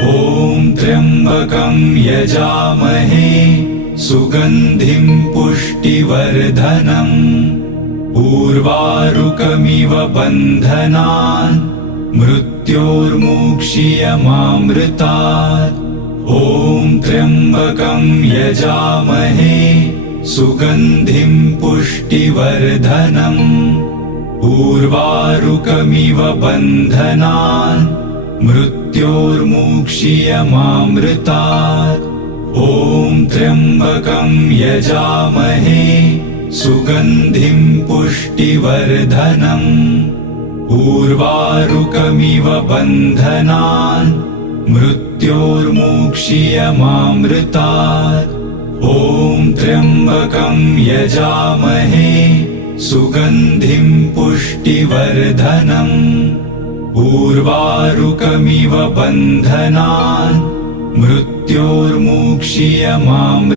ॐ त्र्यम्बकं यजामहे सुगन्धिं पुष्टिवर्धनम् उर्वारुकमिव बन्धनान् मृत्योर्मुक्षीयमामृतात्। ॐ त्र्यम्बकं यजामहे सुगन्धिं पुष्टिवर्धनम् उर्वारुकमिव बन्धनान् मृत्योर्मुक्षीयमामृतात्। ॐ त्र्यम्बकं यजामहे सुगन्धिं पुष्टिवर्धनम् उर्वारुकमिव बन्धनान् मृत्योर्मुक्षीयमामृतात्। ॐ त्र्यम्बकं यजामहे सुगन्धिं पुष्टिवर्धनम् उर्वारुकमिव बन्धनान् मृत्योर्मुक्षीयमामृतात्।